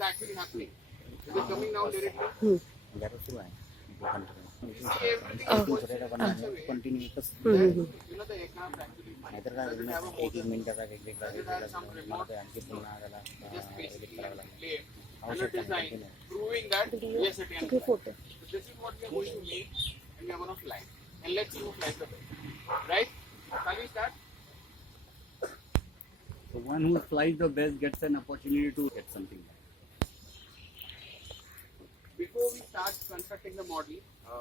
is actually happening. It is coming down directly. See, everything is positioned in such a way that, you know, the aircraft actually flies. Does it have a motor? Does it have some remote? Just basically a claim and a design proving that yes, it can fly. So this is what we are going to make, and we are going to fly. And let's see who flies the best. Right? Shall we start? The one who flies the best gets an opportunity to get something. Before we start constructing the model, I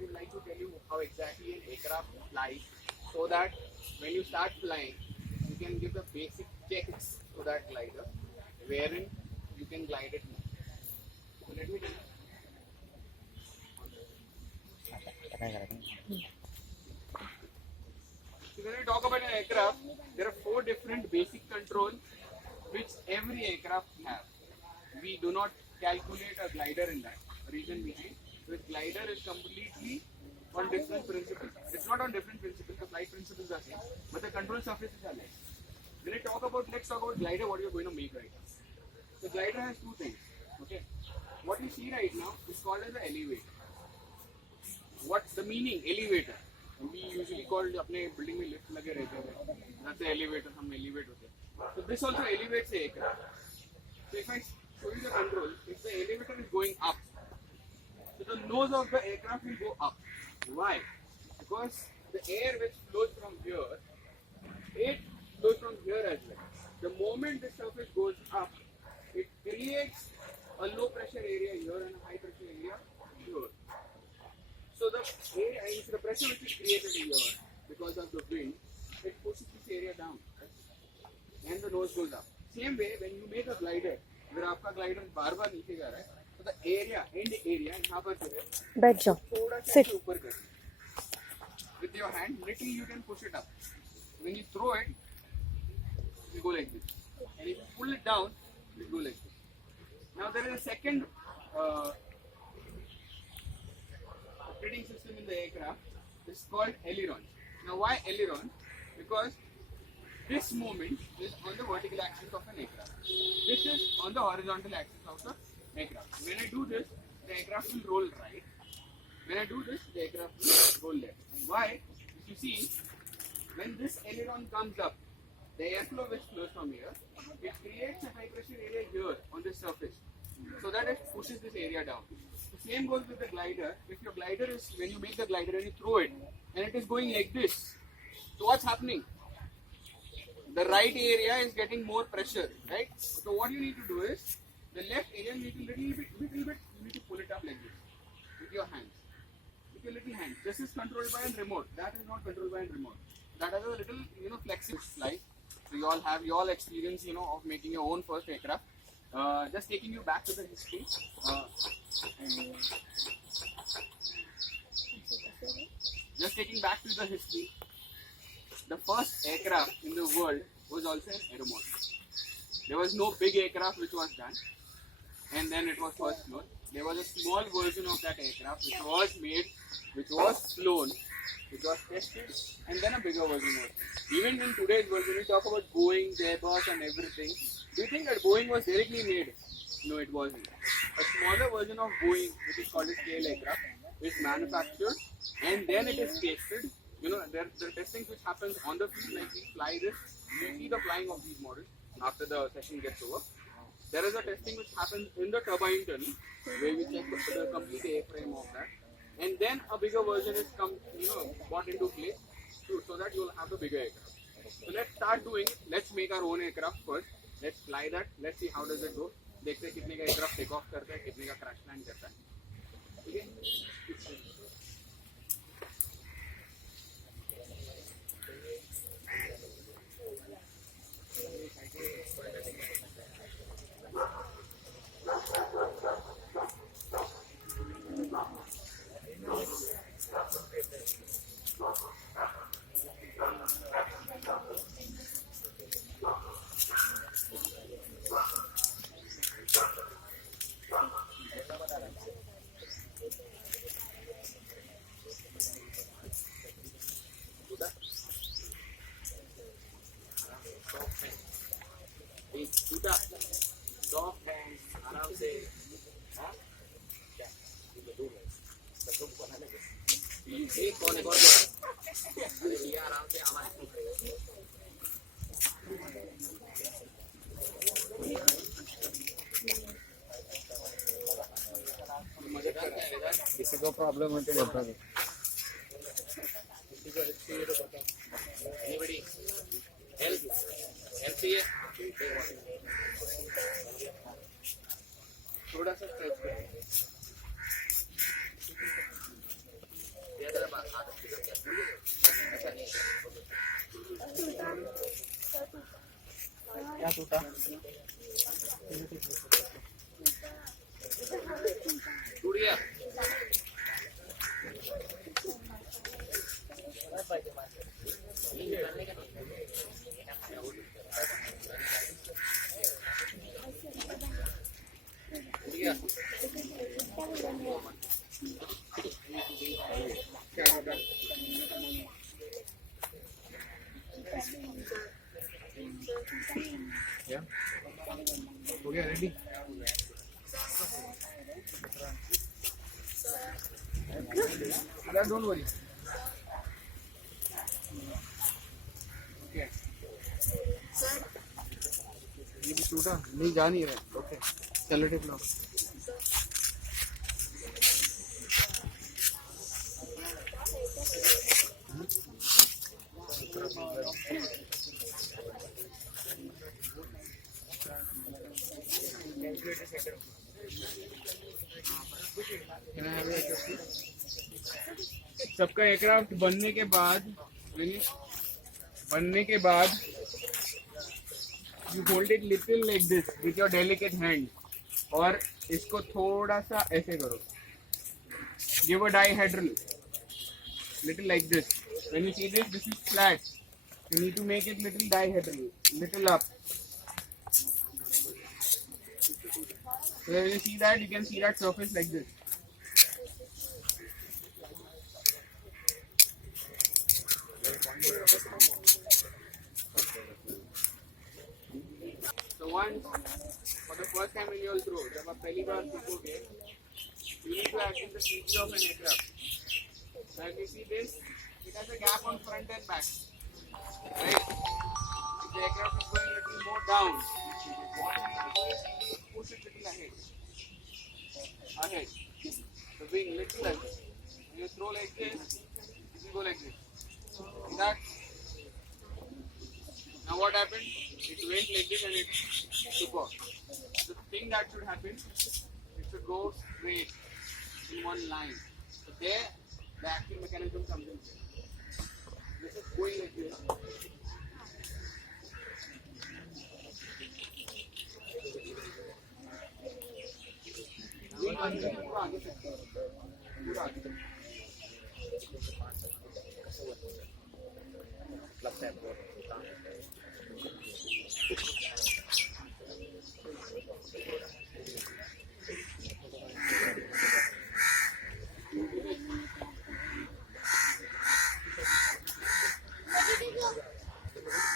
would like to tell you how exactly an aircraft flies, so that when you start flying, you can give the basic checks to that glider, wherein you can glide it more. So let me tell you. So when we talk about an aircraft, there are 4 different basic controls which every aircraft has. We do not calculate a glider in that. The reason behind, this glider is completely on different principles. It's not on different principles, the flight principles are same, but the control surfaces are less. When let's talk about glider, what you're going to make right now. The glider has 2 things. Okay. What you see right now is called as an elevator. What's the meaning? Elevator. We usually call अपने building में lift लगे रहते हैं. That's the elevator. हम elevate होते हैं. So this also elevates the aircraft. So if I show you the control, if the elevator is going up, so the nose of the aircraft will go up. Why? Because the air which flows from here, it flows from here as well. The moment the surface goes up, it creates a low pressure area here and a high pressure area here. So the area, the pressure which is created here because of the wind, it pushes this area down, right? And the nose goes up. Same way, when you make a glider, अगर आपका glider बार-बार नीचे जा रहा है, तो the area, end area, यहाँ पर जो है, बैठ जाओ, थोड़ा सा sit. ऊपर कर. With your hand, little you can push it up. When you throw it, it will go like this. And if you pull it down, it will go like this. Now there is a second operating system in the aircraft. It's called aileron. Now why aileron? Because this movement is on the vertical axis of an aircraft. This is on the horizontal axis of the aircraft. When I do this, the aircraft will roll right. When I do this, the aircraft will roll left. Why? If you see, when this aileron comes up, the airflow which flows from here, it creates a high pressure area here on this surface, so that it pushes this area down. The same goes with the glider. If your glider is, when you make the glider and you throw it, and it is going like this, so what's happening? The right area is getting more pressure, right? So what you need to do is, the left area you need to little bit, you need to pull it up like this, with your hands. With your little hands. This is controlled by a remote. That is not controlled by a remote. That has a little, flexible slide. So you all have your experience, of making your own first aircraft. Just taking you back to the history. The first aircraft in the world was also an aeromodel. There was no big aircraft which was done, and then it was first flown. There was a small version of that aircraft which was made, which was flown, which was tested, and then a bigger version was made. Even in today's world, when we talk about Boeing, Airbus and everything, do you think that Boeing was directly made? No, it wasn't. A smaller version of Boeing, which is called a scale aircraft, is manufactured, and then it is tested. There are testings which happens on the field, like we fly this, we see the flying of these models after the session gets over. There is a testing which happens in the turbine tunnel, where we check the complete airframe of that, and then a bigger version is brought into place, so that you will have the bigger aircraft. So let's start doing it. Let's make our own aircraft first. Let's fly that. Let's see how does it go. देखते हैं कितने का aircraft take off करता है, कितने का crash land करता है. ठीक है. किसी को प्रॉब्लम है तो बता दो. थोड़ा सा स्ट्रेच करें. क्या टूटा? टूट गया. क्या होगा? क्या? हो गया ready? Yeah, don't worry. Okay. ये भी टूटा? नहीं जा नहीं रहा. ओके. चलो टिप लो. सबका एयरक्राफ्ट बनने के बाद you hold it little like this with your delicate hand और इसको थोड़ा सा ऐसे करो. Give a dihedral little like this. When you see this is flat. You need to make it little dihedral, little up. So when you see that, you can see that surface like this. So once, for the first time in your throw, जब आप पहली बार सीखोगे, you need to act in the CG of an aircraft. So if you see this, it has a gap on front and back. Right? If the aircraft is going a little more down, what you need to do is you need to push it little ahead. Ahead. The wing little ahead. When you throw like this, it will go like this. See that? Now what happened? It went like this and it took off. The thing that should happen, it should go straight in one line. So there, the acting mechanism comes in. This is going like this. पूरा आगे तक. पूरा आगे तक.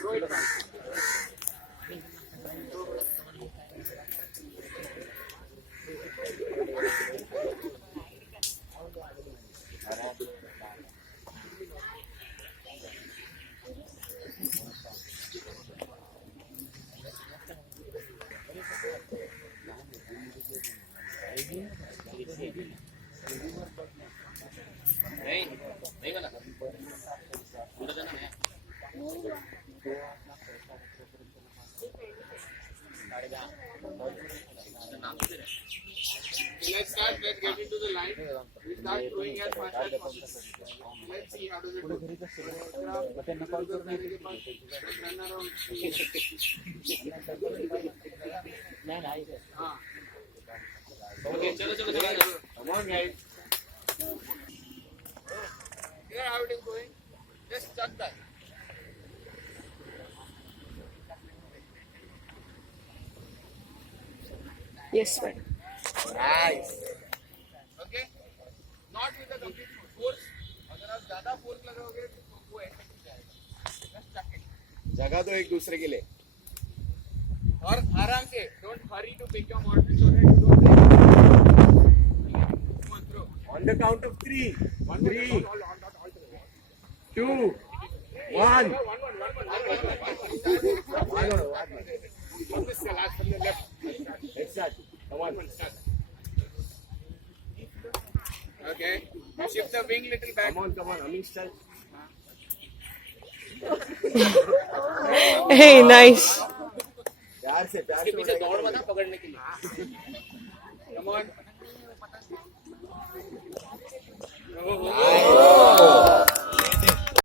Throw it back. नहीं बना पूरा जाना है. Let's start. Let's get into the line. We start throwing as fast as possible. Let's see how does it go. Let's run around. हाँ. Okay, चलो. Come on, guys. Here how it is going. Just chuck that. Yes, sir. Nice. Okay. Not with the complete force. अगर आप ज़्यादा force लगाओगे तो वो ऐसे टूट जाएगा. Just chuck it. जगह दो एक दूसरे के लिए. और आराम से. Don't hurry to pick your mortar so that you don't break. Come on, throw. On the count of 3. 1, 2, 3. 2, 1. Exactly. Come on. Okay. Shift the wing little back. Come on. Humming style. Hey, nice. प्यार से उड़ाएगा। Come on. Oh.